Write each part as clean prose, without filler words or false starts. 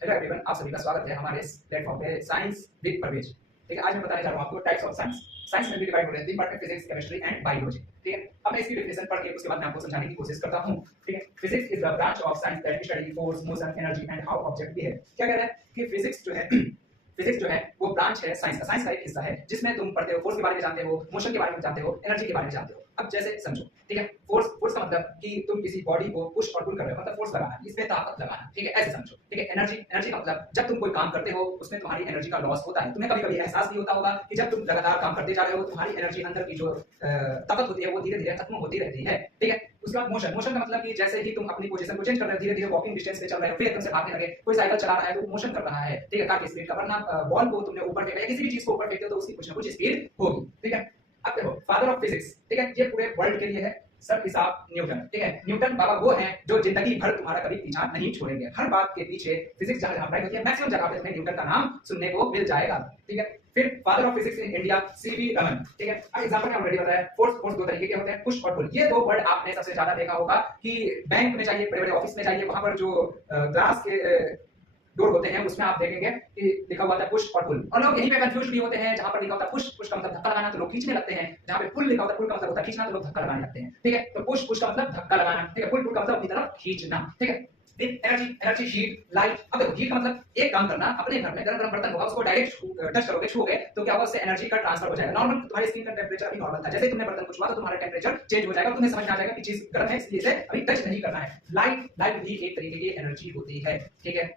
Hello everyone, आप सभी का स्वागत है हमारे इस प्लेटफॉर्म पे साइंस विद प्रवेश। ठीक है, आज मैं बताने जा रहा हूँ आपको टाइप्स ऑफ साइंस। साइंस में भी डिवाइड हो रहे हैं तीन पार्ट में, फिजिक्स, केमिस्ट्री एंड बायोलॉजी। ठीक है, अब मैं इसकी डेफिनेशन पढ़ के उसके बाद मैं आपको समझाने की कोशिश करता हूँ। ठीक है, physics is the branch of science that study force, motion, energy and how object behave. क्या कह रहा है कि फिजिक्स जो है फिजिक्स जो है वो ब्रांच है साइंस का एक हिस्सा है, जिसमें तुम पढ़ते हो फोर्स के बारे में जानते हो, मोशन के बारे में जानते हो, एनर्जी के बारे में जानते हो। अब जैसे समझो, ठीक है, फोर्स का मतलब कि तुम किसी बॉडी को पुश और पुल कर रहे हो, मतलब फोर्स लगाना, इसमें ताकत लगाना। ठीक है, ऐसे समझो। ठीक है, एनर्जी का मतलब जब तुम कोई काम करते हो उसमें तुम्हारी एनर्जी का लॉस होता है। तुम्हें कभी-कभी एहसास भी होता होगा कि जब तुम लगातार काम करते जा रहे हो तुम्हारी एनर्जी अंदर की जो ताकत होती है वो धीरे-धीरे खत्म होती रहती है। ठीक है, उसके बाद मोशन का मतलब कि जैसे ही तुम अपनी पोजीशन को चेंज कर रहे हो, धीरे-धीरे वॉकिंग डिस्टेंस पे चल रहे हो, फिर एकदम से भागने लगे, कोई साइकिल चला रहा है तो मोशन कर रहा है। ठीक है, काफी स्पीड का, वरना बॉल को तुमने ऊपर फेंका या किसी भी चीज को ऊपर फेंकते हो तो उसकी कुछ ना कुछ स्पीड होगी। ठीक है, अब देखो फादर ऑफ फिजिक्स, ठीक है, ये पूरे वर्ल्ड के लिए है सर इसाक न्यूटन। ठीक है, न्यूटन बाबा वो हैं जो जिंदगी भर तुम्हारा कभी पीछा नहीं छोड़ेंगे। हर बात के पीछे फिजिक्स जहां अप्लाई होती है मैक्सिमम जगह पे तुम्हें न्यूटन का नाम सुनने को मिल जाएगा। ठीक है, फिर father of physics in India CV Raman. ठीक है, अब एग्जांपल में ऑलरेडी बताया, फोर्स दो तरीके के होते हैं, पुश और पुल। ये दो वर्ड आपने सबसे ज्यादा देखा होगा कि बैंक में जाइए, बड़े-बड़े ऑफिस में जाइए, वहां पर जो ग्लास के डोर होते हैं उसमें आप देखेंगे कि लिखा हुआ था पुश और पुल, और लोग यहीं पे कंफ्यूज भी होते हैं। जहां पर लिखा होता है पुश का मतलब धक्का लगाना तो लोग खींचने लगते हैं, जहां पे पुल लिखा होता है पुल का मतलब होता है खींचना तो लोग धक्का लगाने लगते हैं। ठीक है, तो पुश का मतलब धक्का लगाना, ठीक है, पुल का मतलब अपनी तरफ खींचना। ठीक है, एनर्जी हीट लाइट। अब देखो हीट का मतलब एक काम करना, अपने घर में गरम गरम बर्तन होगा उसको डायरेक्ट टच करोगे, छूओगे तो क्या होगा, उससे एनर्जी का ट्रांसफर हो जाएगा। नॉर्मल तुम्हारी स्किन का टेंपरेचर अभी नॉर्मल था, जैसे तुमने बर्तन को छुआ तो तुम्हारा टेंपरेचर चेंज हो जाएगा, तुम्हें समझ में आ जाएगा कि चीज गर्म है इसलिए इसे अभी टच नहीं करना है। लाइट भी एक तरीके की एनर्जी होती है। ठीक है,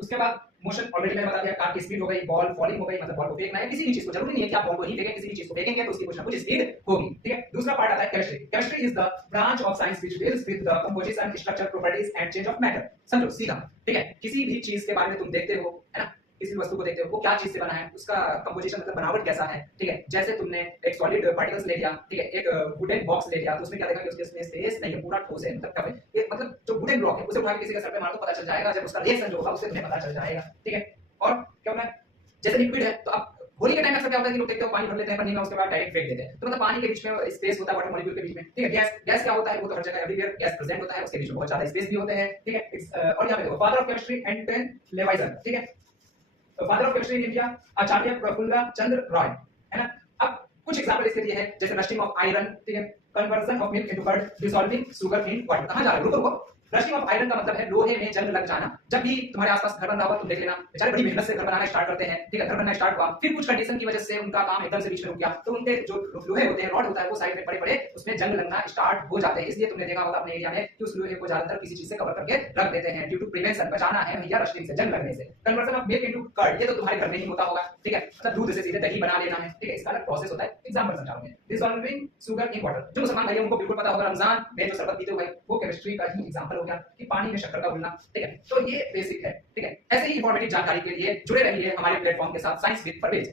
उसके बाद मोशन ऑलरेडी मैंने बता दिया, कार की स्पीड हो गई, बॉल फॉलिंग हो गई, मतलब बॉल को फेंकना है, किसी भी चीज को, जरूरी नहीं है कि आप बॉल को ही फेंकें, किसी भी चीज को फेंकेंगे तो उसकी कुछ ना कुछ स्पीड होगी। ठीक है, दूसरा पार्ट आता है chemistry. Chemistry is the branch of science which deals with the composition, structure, properties and change of matter. समझो सीधा। ठीक है, किसी भी चीज के बारे में तुम देखते हो, है ना, किसी वस्तु को देखते हो वो क्या चीज से बना है, उसका कंपोजिशन मतलब बनावट कैसा है। ठीक है, जैसे तुमने एक सॉलिड पार्टिकल्स ले लिया, ठीक है, एक वुडन बॉक्स ले लिया तो उसमें क्या देखा कि उसके स्पेस नहीं है, पूरा ठोस है, मतलब कब है ये, मतलब जो वुडन ब्लॉक है उसे उठा के किसी के सर पे मारो तो पता चल जाएगा, जब उसका रिएक्शन जो होगा उससे तुम्हें पता चल जाएगा। ठीक है, और क्या होना है, जैसे लिक्विड है तो आप होली के टाइम अक्सर क्या होता है कि लोग देखते हो पानी भर लेते हैं पन्नी में, उसके बाद डायरेक्ट फेंक देते हैं, तो मतलब पानी के बीच में स्पेस होता है वाटर मॉलिक्यूल के बीच में। ठीक है, गैस क्या होता है, वो तो हर जगह एवरीवेयर गैस प्रेजेंट होता है, उसके बीच में बहुत ज्यादा स्पेस भी होते हैं। ठीक है, और यहाँ पे देखो father of chemistry Antoine Lavoisier. ठीक है, father of chemistry in India Acharya Prafulla Chandra Ray, है ना। अब कुछ एग्जांपल इसके लिए है, जैसे रस्टिंग ऑफ आयरन, ठीक है, conversion of milk into curd, dissolving sugar in water. कहां जा रहे हो, रुको। रस्टिंग ऑफ आयरन का मतलब है लोहे में जंग लग जाना। जब भी तुम्हारे आसपास घर बन रहा होगा तुम देख लेना, बेचारे बड़ी मेहनत से घर बनाना स्टार्ट करते हैं। ठीक है, घर बनना स्टार्ट हुआ, फिर कुछ कंडीशन की वजह से उनका काम एकदम से बीच में रुक गया, तो उनके जो लोहे होते हैं, रॉड होता है, वो साइड में पड़े उसमें जंग लगना स्टार्ट हो जाते हैं। इसलिए तुमने देखा होगा अपने एरिया में कि उस लोहे को ज्यादातर किसी चीज से कवर करके रख देते हैं, ड्यू टू प्रिवेंशन, बचाना है भैया रस्टिंग से, जंग लगने से। Conversion of milk into curd, ये तो तुम्हारे घर में ही होता होगा। ठीक है, मतलब दूध से सीधे दही बना लेना है। ठीक है, इसका अलग प्रोसेस होता है, एग्जांपल समझाऊंगा। डिसॉल्विंग शुगर इन वाटर, जो मुसलमान भाई उनको बिल्कुल पता होगा, रमजान में जो शरबत पीते हुए वो केमिस्ट्री का ही एग्जांपल हो गया कि पानी में शक्कर का घुलना। ठीक है, तो ये बेसिक है। ठीक है, ऐसे ही इंफॉर्मेटिव जानकारी के लिए जुड़े रहिए हमारे प्लेटफॉर्म के साथ साइंस विद परवेज।